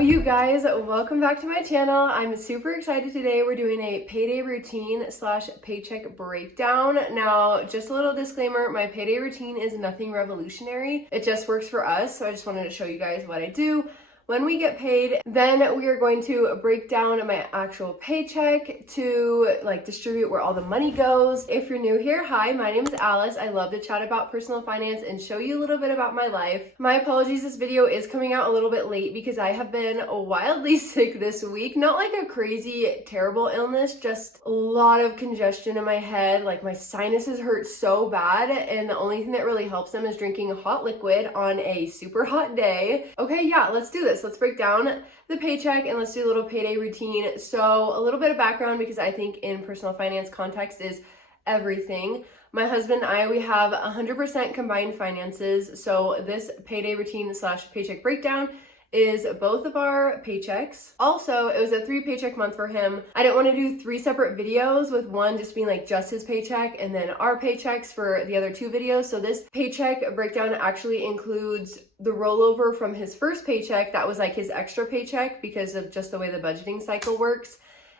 you guys, welcome back to my channel. I'm super excited today. We're doing a payday routine slash paycheck breakdown. Now, just a little disclaimer, my payday routine is nothing revolutionary. It just works for us. So I just wanted to show you guys what I do when we get paid. Then we are going to break down my actual paycheck to distribute where all the money goes. If you're new here, hi, my name is Alice. I love to chat about personal finance and show you a little bit about my life. My apologies, this video is coming out a little bit late because I have been wildly sick this week. Not like a crazy, terrible illness, just a lot of congestion in my head. Like my sinuses hurt so bad, and the only thing that really helps them is drinking hot liquid on a super hot day. Okay, yeah, let's do this. Let's break down the paycheck and let's do a little payday routine. So a little bit of background, because I think in personal finance context is everything. My husband and I, we have 100% combined finances. So this payday routine slash paycheck breakdown is both of our paychecks. Also, it was a 3 paycheck month for him. I didn't want to do 3 separate videos with one just being like just his paycheck and then our paychecks for the other 2 videos. So this paycheck breakdown actually includes the rollover from his first paycheck. That was like his extra paycheck because of just the way the budgeting cycle works.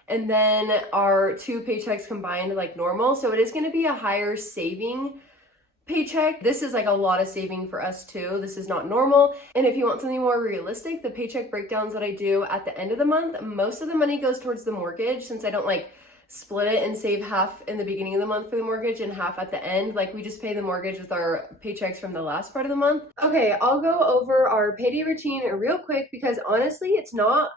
And then our 2 paychecks combined like normal. So it is going to be a higher saving paycheck. This is like a lot of saving for us too. This is not normal. And if you want something more realistic, the paycheck breakdowns that I do at the end of the month, most of the money goes towards the mortgage, since I don't split it and save half in the beginning of the month for the mortgage and half at the end. We just pay the mortgage with our paychecks from the last part of the month. Okay, I'll go over our payday routine real quick because honestly, it's not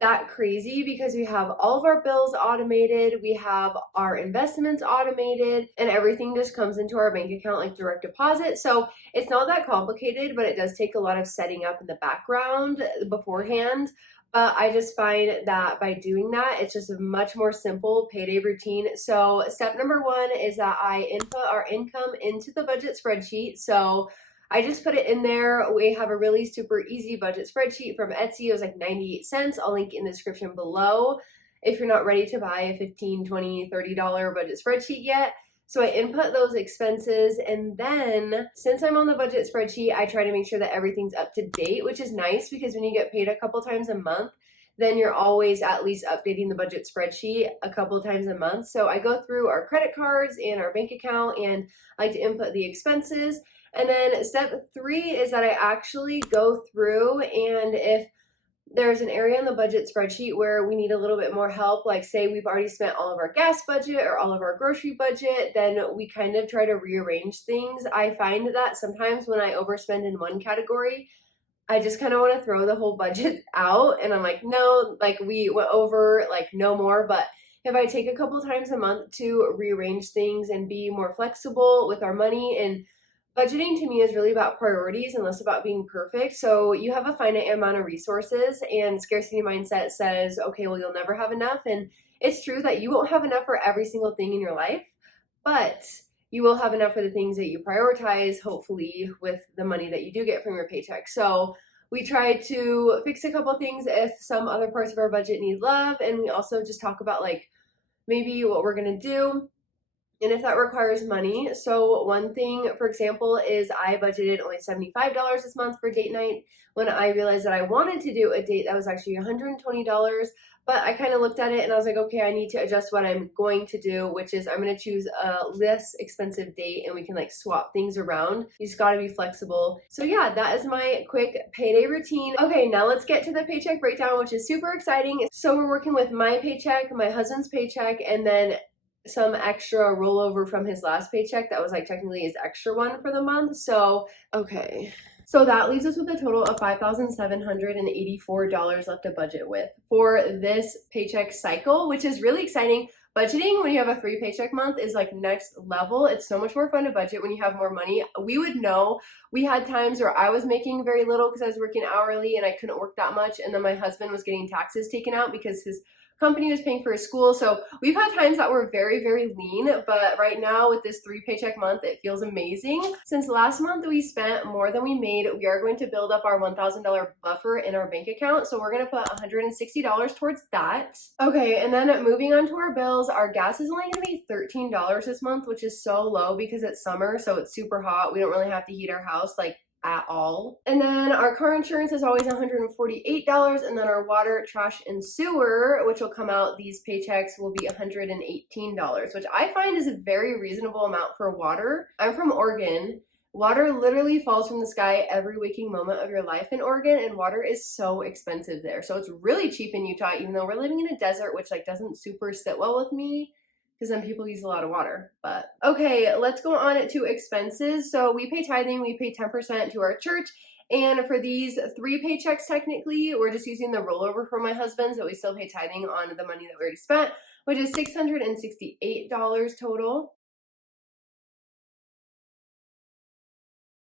that crazy because we have all of our bills automated, we have our investments automated, and everything just comes into our bank account like direct deposit. So it's not that complicated, but it does take a lot of setting up in the background beforehand. But I just find that by doing that, it's just a much more simple payday routine. So step number 1 is that I input our income into the budget spreadsheet. So I just put it in there. We have a really super easy budget spreadsheet from Etsy. It was like 98 cents. I'll link in the description below if you're not ready to buy a $15, $20, $30 budget spreadsheet yet. So I input those expenses, and then since I'm on the budget spreadsheet, I try to make sure that everything's up to date, which is nice because when you get paid a couple times a month, then you're always at least updating the budget spreadsheet a couple times a month. So I go through our credit cards and our bank account, and I like to input the expenses. And then step 3 is that I actually go through, and if there's an area in the budget spreadsheet where we need a little bit more help, like say we've already spent all of our gas budget or all of our grocery budget, then we kind of try to rearrange things. I find that sometimes when I overspend in one category, I just kind of want to throw the whole budget out, and I'm like, no, we went over, no more. But if I take a couple times a month to rearrange things and be more flexible with our money, and budgeting to me is really about priorities and less about being perfect. So you have a finite amount of resources, and scarcity mindset says, okay, well, you'll never have enough. And it's true that you won't have enough for every single thing in your life, but you will have enough for the things that you prioritize, hopefully, with the money that you do get from your paycheck. So we try to fix a couple things if some other parts of our budget need love. And we also just talk about maybe what we're going to do, and if that requires money. So one thing, for example, is I budgeted only $75 this month for date night when I realized that I wanted to do a date that was actually $120. But I kind of looked at it and I was like, okay, I need to adjust what I'm going to do, which is I'm going to choose a less expensive date, and we can swap things around. You just got to be flexible. So yeah, that is my quick payday routine. Okay, now let's get to the paycheck breakdown, which is super exciting. So we're working with my paycheck, my husband's paycheck, and then some extra rollover from his last paycheck that was technically his extra one for the month. So okay, so that leaves us with a total of $5,784 left to budget with for this paycheck cycle, which is really exciting. Budgeting when you have a 3 paycheck month is next level. It's so much more fun to budget when you have more money. We would know. We had times where I was making very little because I was working hourly and I couldn't work that much, and then my husband was getting taxes taken out because his company was paying for his school. So we've had times that were very, very lean, but right now with this 3 paycheck month, it feels amazing. Since last month we spent more than we made, we are going to build up our $1,000 buffer in our bank account. So we're going to put $160 towards that. Okay, and then moving on to our bills, our gas is only going to be $13 this month, which is so low because it's summer, so it's super hot. We don't really have to heat our house at all. And then our car insurance is always $148, and then our water, trash, and sewer, which will come out these paychecks, will be $118, which I find is a very reasonable amount for water. I'm from Oregon. Water literally falls from the sky every waking moment of your life in Oregon, and water is so expensive there. So it's really cheap in Utah, even though we're living in a desert, which like doesn't super sit well with me, because then people use a lot of water. But okay, let's go on to expenses. So we pay tithing, we pay 10% to our church. And for these 3 paychecks, technically, we're just using the rollover for my husband, so we still pay tithing on the money that we already spent, which is $668 total.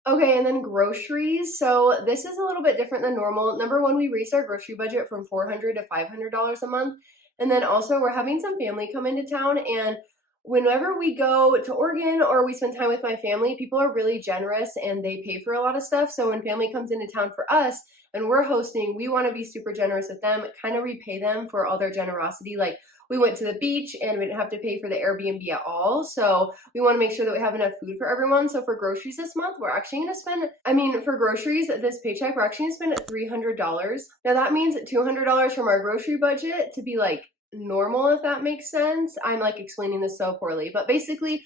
Okay, and then groceries. So this is a little bit different than normal. Number one, we raised our grocery budget from $400 to $500 a month. And then also we're having some family come into town, and whenever we go to Oregon or we spend time with my family, people are really generous and they pay for a lot of stuff. So when family comes into town for us and we're hosting, we want to be super generous with them, kind of repay them for all their generosity. Like we went to the beach and we didn't have to pay for the Airbnb at all. So we want to make sure that we have enough food for everyone. So for groceries this month, we're actually going to spend, for groceries this paycheck, we're actually going to spend $300. Now that means $200 from our grocery budget to be like normal, if that makes sense. I'm like explaining this so poorly, but basically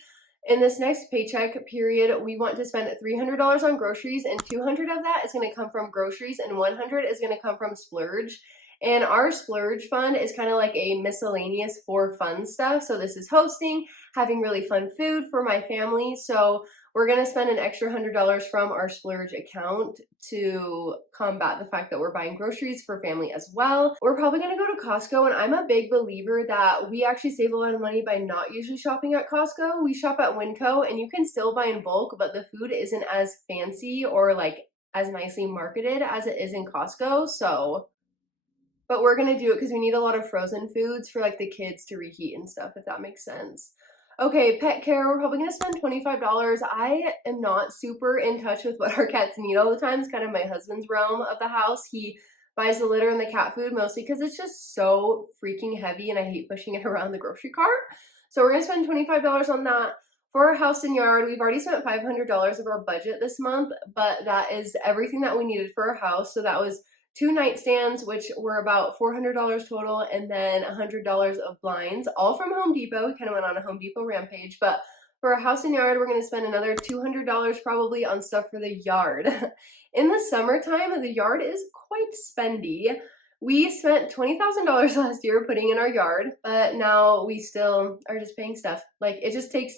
in this next paycheck period, we want to spend $300 on groceries, and $200 of that is going to come from groceries and $100 is going to come from splurge. And our splurge fund is kind of like a miscellaneous for fun stuff. So this is hosting, having really fun food for my family. So we're going to spend an extra $100 from our splurge account to combat the fact that we're buying groceries for family as well. We're probably going to go to Costco, and I'm a big believer that we actually save a lot of money by not usually shopping at Costco. We shop at Winco, and you can still buy in bulk, but the food isn't as fancy or like as nicely marketed as it is in Costco. But we're gonna do it because we need a lot of frozen foods for like the kids to reheat and stuff, if that makes sense. Okay, pet care, we're probably gonna spend $25. I am not super in touch with what our cats need all the time. It's kind of my husband's realm of the house. He buys the litter and the cat food mostly because it's just so freaking heavy and I hate pushing it around the grocery cart. So we're gonna spend $25 on that. For our house and yard, we've already spent $500 of our budget this month, but that is everything that we needed for our house. So that was 2 nightstands, which were about $400 total, and then $100 of blinds, all from Home Depot. We kind of went on a Home Depot rampage, but for our house and yard, we're going to spend another $200 probably on stuff for the yard. In the summertime, the yard is quite spendy. We spent $20,000 last year putting in our yard, but now we still are just paying stuff. Like it just kind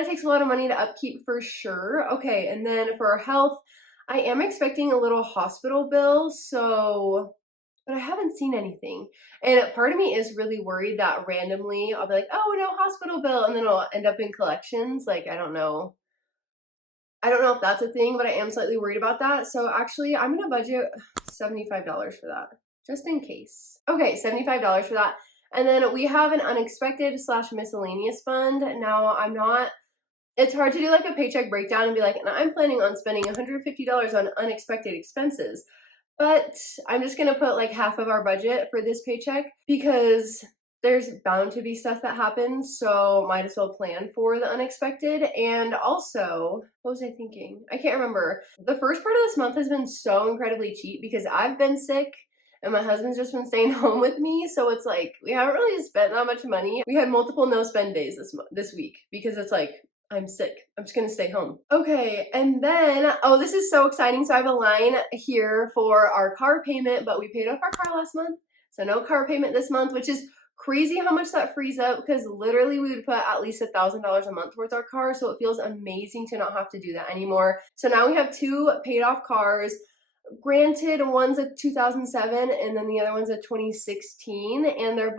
of takes a lot of money to upkeep for sure. Okay, and then for our health, I am expecting a little hospital bill, but I haven't seen anything. And part of me is really worried that randomly I'll be like, oh, no hospital bill, and then it'll end up in collections. Like, I don't know. I don't know if that's a thing, but I am slightly worried about that. So actually, I'm going to budget $75 for that, just in case. Okay, $75 for that. And then we have an unexpected / miscellaneous fund. Now, it's hard to do like a paycheck breakdown and be like, I'm planning on spending $150 on unexpected expenses, but I'm just gonna put like half of our budget for this paycheck because there's bound to be stuff that happens, so might as well plan for the unexpected. And also, what was I thinking? I can't remember. The first part of this month has been so incredibly cheap because I've been sick and my husband's just been staying home with me, so it's like we haven't really spent that much money. We had multiple no spend days this week because it's like, I'm sick. I'm just gonna stay home. Okay, and then, oh, this is so exciting. So I have a line here for our car payment, but we paid off our car last month, so no car payment this month, which is crazy how much that frees up because literally we would put at least $1,000 a month towards our car, so it feels amazing to not have to do that anymore. So now we have 2 paid off cars. Granted, one's a 2007 and then the other one's a 2016, and they're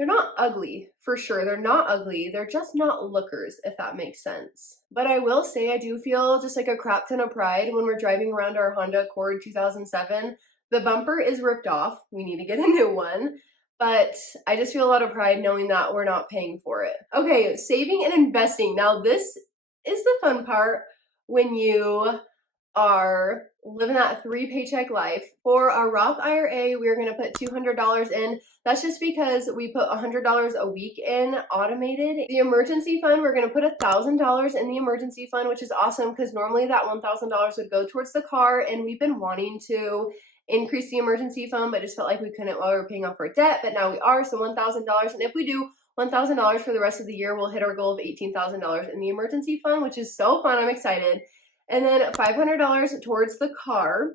not ugly, for sure. They're not ugly. They're just not lookers, if that makes sense. But I will say I do feel just like a crap ton of pride when we're driving around our Honda Accord 2007. The bumper is ripped off. We need to get a new one. But I just feel a lot of pride knowing that we're not paying for it. Okay, saving and investing. Now this is the fun part when you are living that 3 paycheck life. For our Roth IRA, we're gonna put $200 in. That's just because we put $100 a week in automated. The emergency fund, we're gonna put $1,000 in the emergency fund, which is awesome because normally that $1,000 would go towards the car, and we've been wanting to increase the emergency fund, but just felt like we couldn't while we were paying off our debt, but now we are, so $1,000. And if we do $1,000 for the rest of the year, we'll hit our goal of $18,000 in the emergency fund, which is so fun. I'm excited. And then $500 towards the car.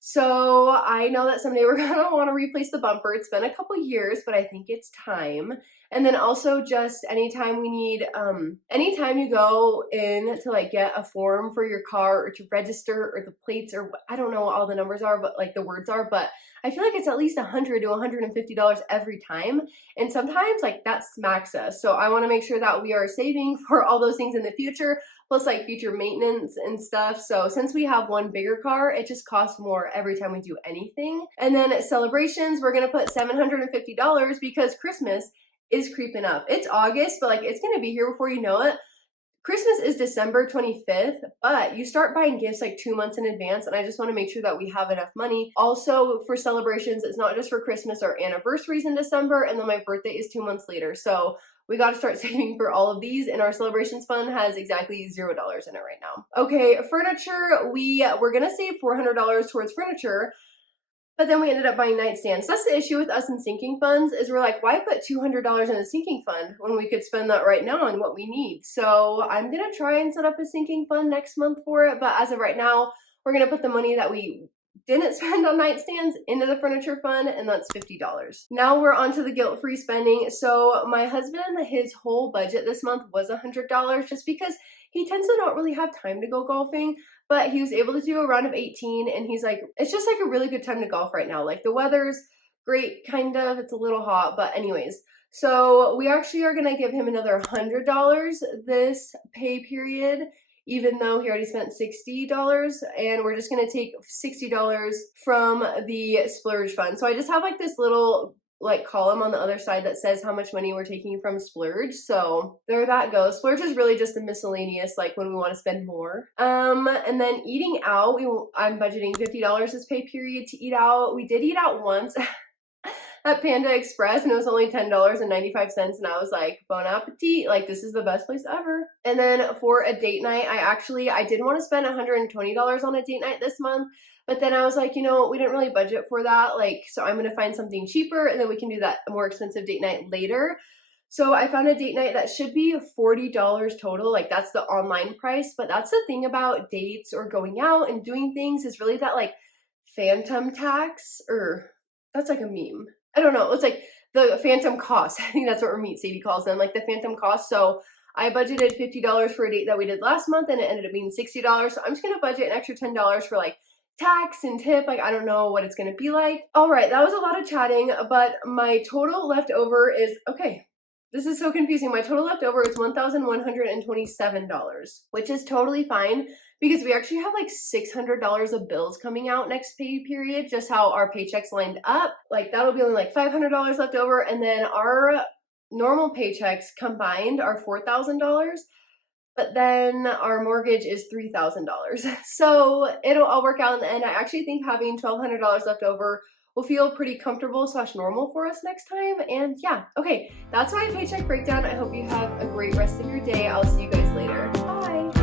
So I know that someday we're gonna want to replace the bumper. It's been a couple years, but I think it's time. And then also just anytime we need, anytime you go in to like get a form for your car or to register or the plates or I don't know what all the numbers are, but like the words are, but I feel like it's at least $100 to $150 every time. And sometimes like that smacks us. So I want to make sure that we are saving for all those things in the future, plus like future maintenance and stuff. So since we have one bigger car, it just costs more every time we do anything. And then at celebrations, we're going to put $750 because Christmas is creeping up. It's August, but like it's going to be here before you know it. Christmas is December 25th, but you start buying gifts like 2 months in advance, and I just want to make sure that we have enough money. Also, for celebrations, it's not just for Christmas or anniversaries in December, and then my birthday is 2 months later. So we got to start saving for all of these, and our celebrations fund has exactly $0 in it right now. Okay, furniture, we're going to save $400 towards furniture, but then we ended up buying nightstands. That's the issue with us in sinking funds is we're like, why put $200 in a sinking fund when we could spend that right now on what we need? So I'm going to try and set up a sinking fund next month for it. But as of right now, we're going to put the money that we didn't spend on nightstands into the furniture fund, and that's $50. Now we're on to the guilt-free spending. So my husband, his whole budget this month was $100 just because he tends to not really have time to go golfing, but he was able to do a round of 18, and he's like, it's just like a really good time to golf right now. Like the weather's great, kind of, it's a little hot, but anyways. So we actually are gonna give him another $100 this pay period, even though he already spent $60, and we're just gonna take $60 from the splurge fund. So I just have like this little like column on the other side that says how much money we're taking from splurge. So there that goes. Splurge is really just the miscellaneous, like when we want to spend more. And then eating out, I'm budgeting $50 this pay period to eat out. We did eat out once at Panda Express, and it was only $10.95, and I was like, bon appetit, like this is the best place ever. And then for a date night, I didn't want to spend $120 on a date night this month, but then I was like, you know, we didn't really budget for that, like, so I'm gonna find something cheaper, and then we can do that more expensive date night later. So I found a date night that should be $40 total, like that's the online price, but that's the thing about dates or going out and doing things is really that like phantom tax, or that's like a meme. I don't know, it's like the phantom cost. I think that's what Ramit Sadie calls them, like the phantom cost. So I budgeted $50 for a date that we did last month, and it ended up being $60. So I'm just gonna budget an extra $10 for like tax and tip. Like I don't know what it's gonna be like. All right, that was a lot of chatting, but my total leftover is, okay, this is so confusing. My total leftover is $1,127, which is totally fine because we actually have like $600 of bills coming out next pay period, just how our paychecks lined up. Like that'll be only like $500 left over, and then our normal paychecks combined are $4,000, but then our mortgage is $3,000. So it'll all work out in the end. I actually think having $1,200 left over will feel pretty comfortable / normal for us next time. And yeah, okay, that's my paycheck breakdown. I hope you have a great rest of your day. I'll see you guys later. Bye.